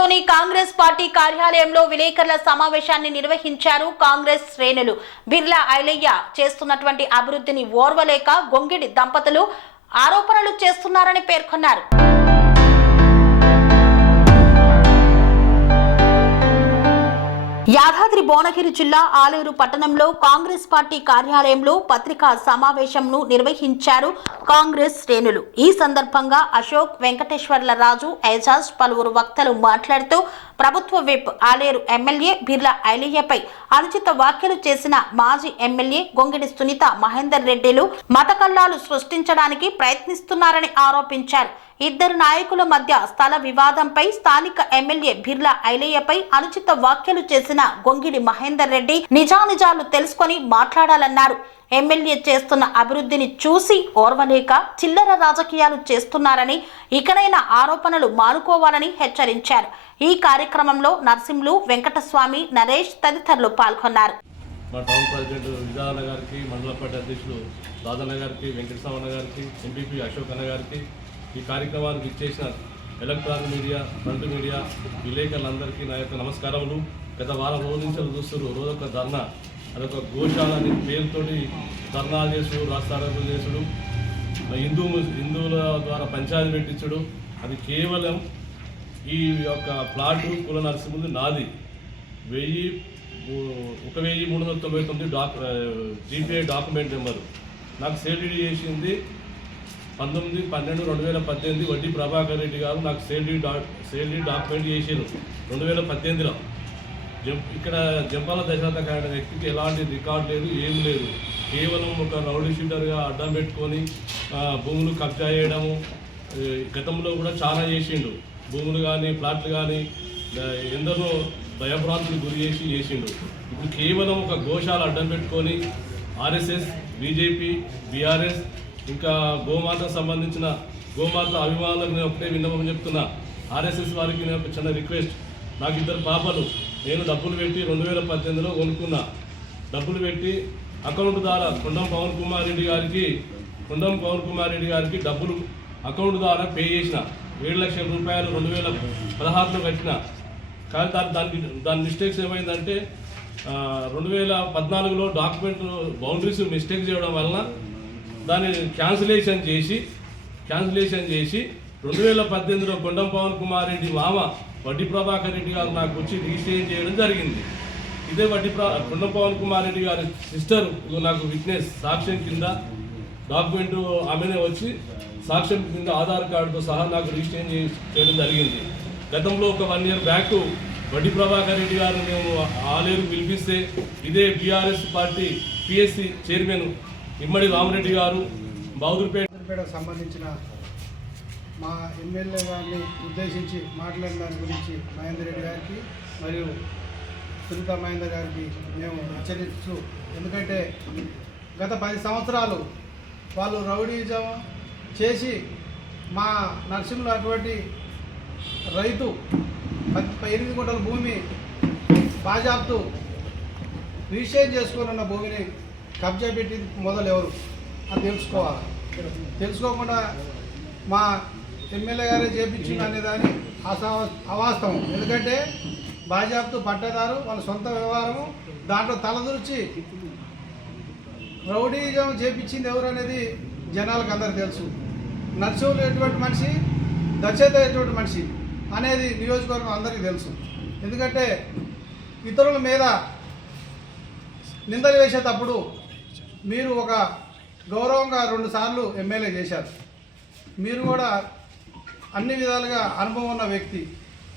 పట్టణంలోని కాంగ్రెస్ పార్టీ కార్యాలయంలో విలేకరుల సమావేశాన్ని నిర్వహించారు. కాంగ్రెస్ శ్రేణులు బిర్లా ఐలయ్య చేస్తున్నటువంటి అభివృద్ధిని ఓర్వలేక గొంగిడి దంపతులు ఆరోపణలు చేస్తున్నారని పేర్కొన్నారు. యాదాద్రి భువనగిరి జిల్లా ఆలేరు పట్టణంలో కాంగ్రెస్ పార్టీ కార్యాలయంలో పత్రికా సమావేశంను నిర్వహించారు కాంగ్రెస్ శ్రేణులు. ఈ సందర్భంగా అశోక్, వెంకటేశ్వర్ల రాజు, ఐజాజ్ పలువురు వక్తలు మాట్లాడుతూ ప్రభుత్వ విప్ ఆలేరు ఎమ్మెల్యే బిర్లా ఐలయ్యపై అనుచిత వ్యాఖ్యలు చేసిన మాజీ ఎమ్మెల్యే గొంగిడి సునీత మహేందర్ రెడ్డిలు మతకల్లాలు సృష్టించడానికి ప్రయత్నిస్తున్నారని ఆరోపించారు. ఇద్దరు నాయకుల మధ్య స్థల వివాదంపై స్థానిక ఎమ్మెల్యే బిర్లా ఐలయ్యపై అనుచిత వ్యాఖ్యలు చేసిన గొంగిడి మహేందర్ రెడ్డి నిజానిజాలు తెలుసుకొని మాట్లాడాలన్నారు. ఎమ్మెల్యే చేస్తున్న అభివృద్ధిని చూసి ఓర్వలేక చిల్లర రాజకీయాలు చేస్తున్నారని, ఇకనైనా ఆరోపణలు మానుకోవాలని హెచ్చరించారు. ఈ కార్యక్రమంలో నర్సింలు, వెంకటస్వామి, నరేష్ తదితరులు పాల్గొన్నారు. మా టౌన్ ప్రెసిడెంట్ విజయన్న గారికి, మండల పార్టీ అధ్యక్షులు దాదన్న గారికి, వెంకటస్వామి గారికి, ఎంపీపీ అశోక్ అన్న గారికి, ఈ కార్యక్రమానికి ఇచ్చేసిన ఎలక్ట్రానిక్ మీడియా, ప్రింట్ మీడియా విలేకరులందరికీ నా యొక్క నమస్కారములు. గత వారం రోజు నుంచి చూస్తున్నారు రోజొక ధర్నా, అదొక గోశాల అనే పేరుతోటి ధర్నాలు చేసుడు, రాస్తారోకలు చేసుడు, హిందువుల ద్వారా పంచాయతీ పెట్టించుడు. అది కేవలం ఈ యొక్క ప్లాటు కుల నరసింహుడు నాది 1399 జీపీఐ డాక్యుమెంట్ నెంబరు. నాకు సేల్డీ చేసింది 19/12/2018 వడ్డీ ప్రభాకర్ రెడ్డి గారు నాకు సేల్డీ డాక్యుమెంట్ చేసారు 2018లో. ఇక్కడ జంపాల దశరథ కాండ వ్యక్తికి ఎలాంటి రికార్డు లేదు, ఏం లేదు. కేవలం ఒక రౌడీ షీటర్గా అడ్డం పెట్టుకొని భూములు కబ్జా చేయడము గతంలో కూడా చాలా చేసిండు. భూములు కానీ ప్లాట్లు కానీ ఎందరో భయభ్రాంతులు గురి చేసిండు. ఇప్పుడు కేవలం ఒక గోశాల అడ్డం పెట్టుకొని ఆర్ఎస్ఎస్, బీజేపీ, బీఆర్ఎస్ ఇంకా గోమాతకు సంబంధించిన గోమాత అభిమానులకు నేను ఒకటే విన్నపం చెప్తున్నా. ఆర్ఎస్ఎస్ వారికి నేను ఒక చిన్న రిక్వెస్ట్. నాకు ఇద్దరు పాపలు, నేను డబ్బులు పెట్టి 2018లో కొనుక్కున్నా. డబ్బులు పెట్టి అకౌంట్ ద్వారా కొండం పవన్ కుమార్ రెడ్డి గారికి డబ్బులు అకౌంట్ ద్వారా పే చేసిన. 7 లక్షల రూపాయలు 2016లో కట్టిన. కానీ దాని మిస్టేక్స్ ఏమైందంటే 2014లో డాక్యుమెంట్ బౌండరీస్ మిస్టేక్ చేయడం వలన దాన్ని క్యాన్సిలేషన్ చేసి 2018లో కొండం పవన్ కుమార్ రెడ్డి మామ వడ్డీ ప్రభాకర్ రెడ్డి గారు నాకు వచ్చి రిజిస్ట్రేషన్ చేయడం జరిగింది. ఇదే కొండం పవన్ కుమార్ రెడ్డి గారి సిస్టర్ నాకు విట్నెస్ సాక్ష్యం కింద డాక్యుమెంట్ ఆమెనే వచ్చి సాక్ష్యం కింద ఆధార్ కార్డుతో సహా నాకు రిజిస్ట్రేషన్ చేయడం జరిగింది. గతంలో ఒక 1 year బ్యాక్ వడ్డీ ప్రభాకర్ రెడ్డి గారు మేము ఆలేరు పిలిపిస్తే ఇదే బీఆర్ఎస్ పార్టీ పిఎస్సి చైర్మన్ ఇమ్మడి రామరెడ్డి గారు బౌదుర్పేటకు సంబంధించిన మా ఎమ్మెల్యే గారిని ఉద్దేశించి మాట్లాడిన దాని గురించి మహేందర్ రెడ్డి గారికి మరియు సునీత మహేందర్ గారికి మేము హెచ్చరిస్తూ, ఎందుకంటే గత 10 సంవత్సరాలు వాళ్ళు రౌడీజం చేసి మా నర్సింహులు అటువంటి రైతు 8 గుంటల భూమి బాజాబ్తు రిజిస్ట్రేషన్ చేసుకుని ఉన్న భూమిని కబ్జా పెట్టి మొదలు ఎవరు అని తెలుసుకోవాలి. తెలుసుకోకుండా మా ఎమ్మెల్యే గారే చేపించింది అనేదాన్ని అవాస్తవం. ఎందుకంటే బాజాబ్తు పట్టేదారు వాళ్ళ సొంత వ్యవహారము, దాంట్లో తలదూర్చి రౌడీజం చేపించింది ఎవరు అనేది జనాలకు అందరికీ తెలుసు. నర్సింహులు ఎటువంటి మనిషి, దక్షత ఎటువంటి మనిషి అనేది నియోజకవర్గం అందరికీ తెలుసు. ఎందుకంటే ఇతరుల మీద నిందలు వేసేటప్పుడు మీరు ఒక గౌరవంగా 2 సార్లు ఎమ్మెల్యే చేశారు. మీరు కూడా అన్ని విధాలుగా అనుభవం ఉన్న వ్యక్తి.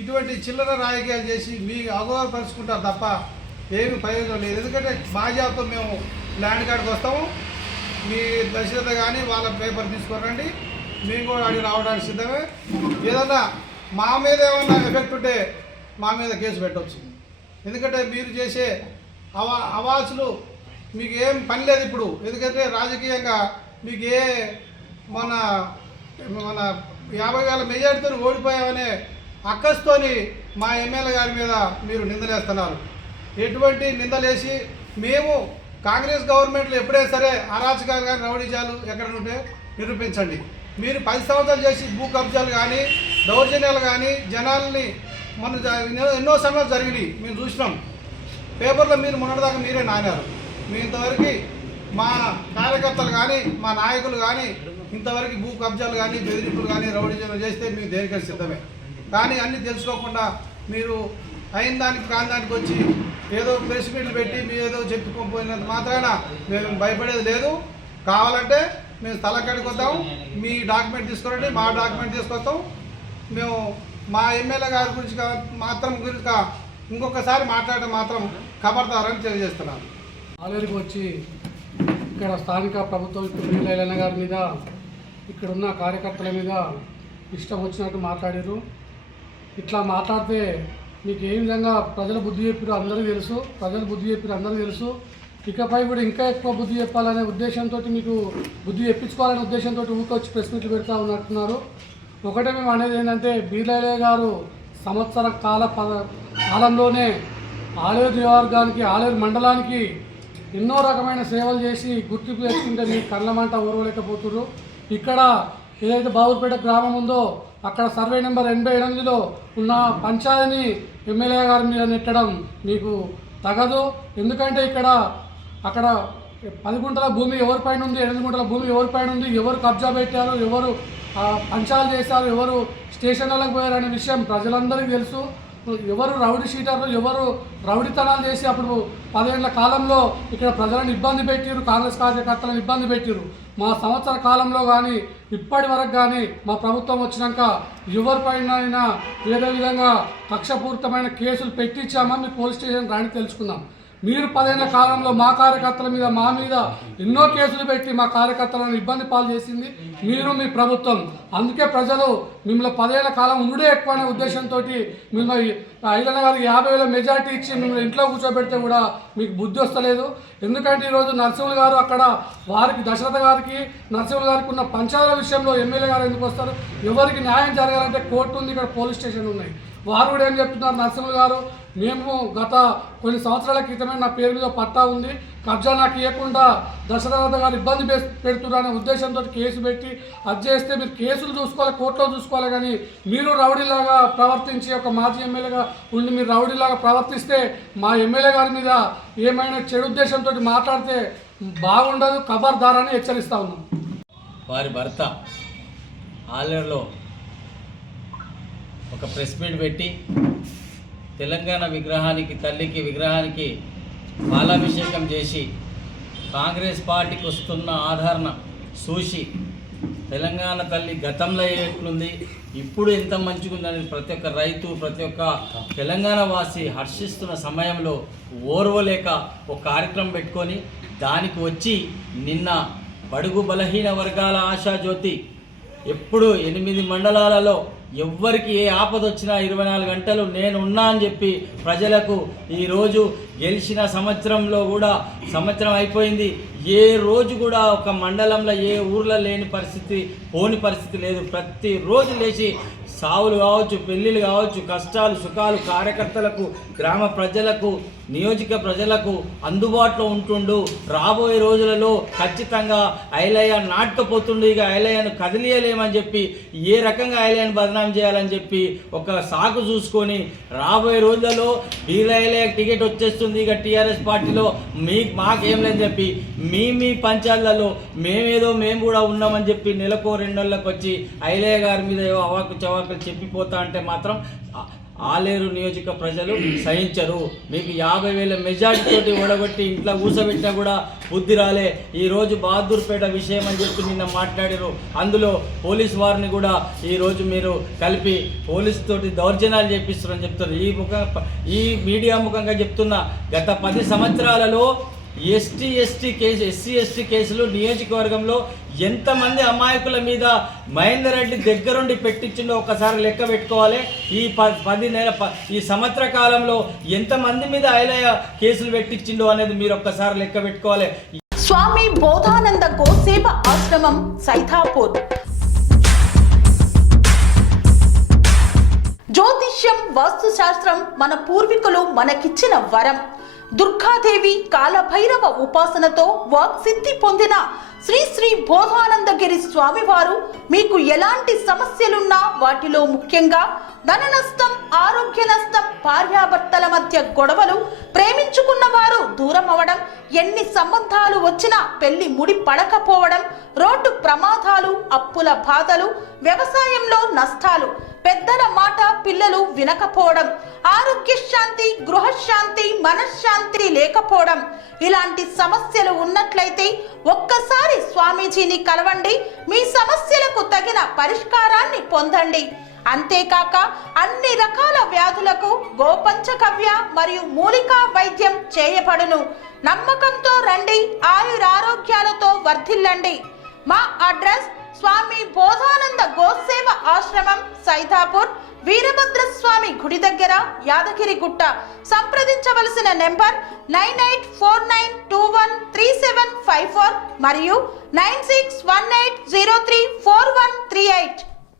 ఇటువంటి చిల్లర రాజకీయాలు చేసి మీకు అగౌరవపరుచుకుంటారు తప్ప ఏమి ప్రయోజనం లేదు. ఎందుకంటే బాజాబ్తో మేము ల్యాండ్ కార్డుకి వస్తాము, మీ దశరథ కానీ వాళ్ళ పేపర్ తీసుకురండి, మేము కూడా అడిగి రావడానికి సిద్ధమే. ఏదన్నా మా మీద ఏమన్నా ఎఫెక్ట్ ఉంటే మా మీద కేసు పెట్టవచ్చు. ఎందుకంటే మీరు చేసే అవాసులు మీకు ఏం పని లేదు ఇప్పుడు. ఎందుకంటే రాజకీయంగా మీకు మన 50,000 మెజార్టీతో ఓడిపోయామనే అక్కస్తోని మా ఎమ్మెల్యే గారి మీద మీరు నిందలేస్తున్నారు. ఎటువంటి నిందలేసి మేము కాంగ్రెస్ గవర్నమెంట్లో ఎప్పుడైనా సరే అరాచకాలు కానీ రౌడీజాలు ఎక్కడ ఉంటే నిరూపించండి. మీరు 10 సంవత్సరాలు చేసి భూ కబ్జాలు కానీ దౌర్జన్యాలు కానీ జనాల్ని ఎన్నో సమయాలు జరిగినాయి, మేము చూసినాం పేపర్లో. మీరు మొన్నటిదాకా మీరే నానారు. మీ ఇంతవరకు మా కార్యకర్తలు కానీ మా నాయకులు కానీ ఇంతవరకు భూ కబ్జాలు కానీ బెదిరింపులు కానీ రౌడీజం చేస్తే మేము దేనికైనా సిద్ధమే. కానీ అన్నీ తెలుసుకోకుండా మీరు అయిన దానికి కాని దానికి వచ్చి ఏదో ప్రెస్ మీట్లు పెట్టి మీరు ఏదో చెప్పుకోకపోయినంత మాత్రాన మేము భయపడేది లేదు. కావాలంటే మేము స్థలకాడికి వద్దాం, మీ డాక్యుమెంట్ తీసుకురండి, మా డాక్యుమెంట్ తీసుకొస్తాం. మేము మా ఎమ్మెల్యే గారి గురించి మాత్రం ఇంకొకసారి మాట్లాడడం మాత్రం ఖబర్దారని తెలియజేస్తున్నాను. ఆలూరుకి వచ్చి ఇక్కడ స్థానిక ప్రభుత్వం ఇప్పుడు లైలన్న గారి మీద ఇక్కడ ఉన్న కార్యకర్తల మీద ఇష్టం వచ్చినట్టు మాట్లాడారు. ఇట్లా మాట్లాడితే మీకు ఏ విధంగా ప్రజలు బుద్ధి చెప్పారు అందరికీ తెలుసు. ఇకపై కూడా ఇంకా ఎక్కువ బుద్ధి చెప్పాలనే ఉద్దేశంతో మీకు బుద్ధి చెప్పించుకోవాలనే ఉద్దేశంతో ఊకొచ్చి ప్రెస్ మీట్లు పెడతా ఉన్నట్టున్నారు. ఒకటే మేము అనేది ఏంటంటే బీర్లయ్య గారు సంవత్సర కాలంలోనే ఆలేరు నియోజకవర్గానికి ఆలేరు మండలానికి ఎన్నో రకమైన సేవలు చేసి గుర్తింపు తెచ్చుకుంటే మీకు కళ్ళమంట ఓర్వలేకపోతున్నారు. ఇక్కడ ఏదైతే బాబుపేట గ్రామం ఉందో అక్కడ సర్వే నెంబర్ 88లో ఉన్న పంచాయతీని ఎమ్మెల్యే గారి మీద నెట్టడం మీకు తగదు. ఎందుకంటే అక్కడ 10 గుంటల భూమి ఎవరిపైన ఉంది, 8 గుంటల భూమి ఎవరిపైన ఉంది, ఎవరు కబ్జా పెట్టారు, ఎవరు పంచాలు చేశారు, ఎవరు స్టేషన్లకు పోయారనే విషయం ప్రజలందరికీ తెలుసు. ఎవరు రౌడీ షీటర్లు, ఎవరు రౌడీతనాలు చేసి అప్పుడు 10 ఏళ్ల కాలంలో ఇక్కడ ప్రజలను ఇబ్బంది పెట్టారు, కాంగ్రెస్ కార్యకర్తలను ఇబ్బంది పెట్టారు. మా సంవత్సర కాలంలో కానీ ఇప్పటి వరకు కానీ మా ప్రభుత్వం వచ్చినాక ఎవరిపైన ఏదో విధంగా కక్షపూరితమైన కేసులు పెట్టించామని మీ పోలీస్ స్టేషన్ రాని తెలుసుకుందాం. మీరు 10 ఏళ్ల కాలంలో మా కార్యకర్తల మీద మా మీద ఎన్నో కేసులు పెట్టి మా కార్యకర్తలను ఇబ్బంది పాలు చేసింది మీరు, మీ ప్రభుత్వం. అందుకే ప్రజలు మిమ్మల్ని 10 ఏళ్ల కాలం ఉండే ఎక్కువ అనే ఉద్దేశంతో మిమ్మల్ని ఐలన్న గారికి 50,000 మెజార్టీ ఇచ్చి మిమ్మల్ని ఇంట్లో కూర్చోబెడితే కూడా మీకు బుద్ధి వస్తలేదు. ఎందుకంటే ఈరోజు నరసింహులు గారు అక్కడ వారికి దశరథ గారికి నరసింహులు గారికి ఉన్న పంచాయతీల విషయంలో ఎమ్మెల్యే గారు ఎందుకు వస్తారు? ఎవరికి న్యాయం జరగాలంటే కోర్టు ఉంది, ఇక్కడ పోలీస్ స్టేషన్ ఉన్నాయి. వారు కూడా ఏం చెప్తున్నారు నరసింహులు గారు, మేము గత కొన్ని సంవత్సరాల క్రితమే నా పేరు మీద పట్టా ఉంది, కబ్జా నాకు ఇవ్వకుండా దశరథ గారు ఇబ్బంది పెడుతున్నారనే ఉద్దేశంతో కేసు పెట్టి అది చేస్తే మీరు కేసులు చూసుకోవాలి, కోర్టులో చూసుకోవాలి. కానీ మీరు రౌడీలాగా ప్రవర్తించి ఒక మాజీ ఎమ్మెల్యేగా ఉండి మీరు రౌడీలాగా ప్రవర్తిస్తే మా ఎమ్మెల్యే గారి మీద ఏమైనా చెడు ఉద్దేశంతో మాట్లాడితే బాగుండదు, ఖబర్దారని హెచ్చరిస్తా ఉన్నాం. వారి భర్త ఆలేరులో ఒక ప్రెస్ మీట్ పెట్టి తెలంగాణ తల్లికి విగ్రహానికి పాలాభిషేకం చేసి కాంగ్రెస్ పార్టీకి వస్తున్న ఆదరణ చూసి తెలంగాణ తల్లి గతంలో ఎట్లుంది ఇప్పుడు ఎంత మంచిగా ఉందని ప్రతి ఒక్క రైతు ప్రతి ఒక్క తెలంగాణ వాసి హర్షిస్తున్న సమయంలో ఓర్వలేక ఒక కార్యక్రమం పెట్టుకొని దానికి వచ్చి నిన్న బడుగు బలహీన వర్గాల ఆశాజ్యోతి ఎప్పుడు 8 మండలాలలో ఎవ్వరికి ఏ ఆపద వచ్చినా 24 గంటలు నేను ఉన్నా అని చెప్పి ప్రజలకు ఈరోజు గెలిచిన సంవత్సరంలో కూడా సంవత్సరం అయిపోయింది. ఏ రోజు కూడా ఒక మండలంలో ఏ ఊర్లో లేని పరిస్థితి పోని పరిస్థితి లేదు. ప్రతిరోజు లేచి సావులు కావచ్చు, పెళ్ళిళ్ళు కావచ్చు, కష్టాలు సుఖాలు కార్యకర్తలకు గ్రామ ప్రజలకు నియోజక ప్రజలకు అందుబాటులో ఉంటుండు. రాబోయే రోజులలో ఖచ్చితంగా ఐలయ్య నాటకపోతుండు. ఇక ఐలయ్యను కదిలియలేమని చెప్పి ఏ రకంగా ఐలయ్యను బదనాం చేయాలని చెప్పి ఒక సాకు చూసుకొని రాబోయే రోజులలో బీలైలయ్య టికెట్ వచ్చేస్తుంది ఇక టీఆర్ఎస్ పార్టీలో మాకేం లేదని చెప్పి మీ పంచాయతీలలో మేము కూడా ఉన్నామని చెప్పి నెలకు 2 నెలలకు వచ్చి ఐలయ్య గారి మీద అవాకు చవాకులు చెప్పిపోతా అంటే మాత్రం ఆలేరు నియోజక ప్రజలు సహించరు. మీకు 50,000 మెజార్టీతోటి ఓడగొట్టి ఇంట్లో కూసబెట్టినా కూడా బుద్ధి రాలే. ఈరోజు బహదూర్పేట విషయం అని చెప్పి నిన్న మాట్లాడారు. అందులో పోలీస్ వారిని కూడా ఈరోజు మీరు కలిపి పోలీసు తోటి దౌర్జన్యాలు చేపిస్తున్నారని చెప్తున్నారు. ఈ మీడియా ముఖంగా చెప్తున్నా, గత 10 సంవత్సరాలలో ఎస్సీ ఎస్టీ కేసులు నియోజకవర్గంలో ఎంతమంది అమాయకుల మీద మహేందర్ రెడ్డి దగ్గరుండి పెట్టించిండో ఒకసారి లెక్క పెట్టుకోవాలి. ఈ 10 నెలల ఈ సంవత్సర కాలంలో ఎంతమంది మీద ఐలయ్య కేసులు పెట్టించిండో అనేది మీరు ఒక్కసారి లెక్క పెట్టుకోవాలి. స్వామి బోధానంద గోసేవ ఆశ్రమం సైతాపూర్. జ్యోతిష్యం వాస్తుశాస్త్రం మన పూర్వీకులు మనకిచ్చిన వరం. దుర్గాదేవి కాలభైరవ ఉపాసనతో వాక్సిద్ధి పొందిన శ్రీ శ్రీ బోధానందగిరి స్వామివారు మీకు ఎలాంటి సమస్యలున్నా వాటిలో ముఖ్యంగా ధన నష్టం, ఆరోగ్య నష్టం, భార్యాభర్తల మధ్య గొడవలు, ప్రేమించుకున్న వారు దూరం అవడం, ఎన్ని సంబంధాలు వచ్చినా పెళ్లి ముడి పడకపోవడం, రోడ్డు ప్రమాదాలు, అప్పుల బాధలు, వ్యవసాయంలో నష్టాలు, పెద్దల మాట పిల్లలు వినకపోవడం, ఆరోగ్య శాంతి, గృహశాంతి, మనశ్శాంతి లేకపోవడం, ఇలాంటి సమస్యలు ఉన్నట్లయితే ఒక్కసారి స్వామీజీని కలవండి. మీ సమస్యలకు తగిన పరిష్కారాన్ని పొందండి. అంతేకాక అన్ని రకాల వ్యాధులకు గోపంచకవ్య మరియు మూలికా వైద్యం చేయబడును. నమ్మకంతో రండి, ఆయురారోగ్యాలతో వర్ధిల్లండి. మా అడ్రస్ స్వామి బోధానంద గోసేవ ఆశ్రమం, సైదాపూర్, వీరభద్రస్వామి గుడి దగ్గర, యాదగిరిగుట్ట. సంప్రదించవలసిన నెంబర్ 9849213754 మరియు 9618034138.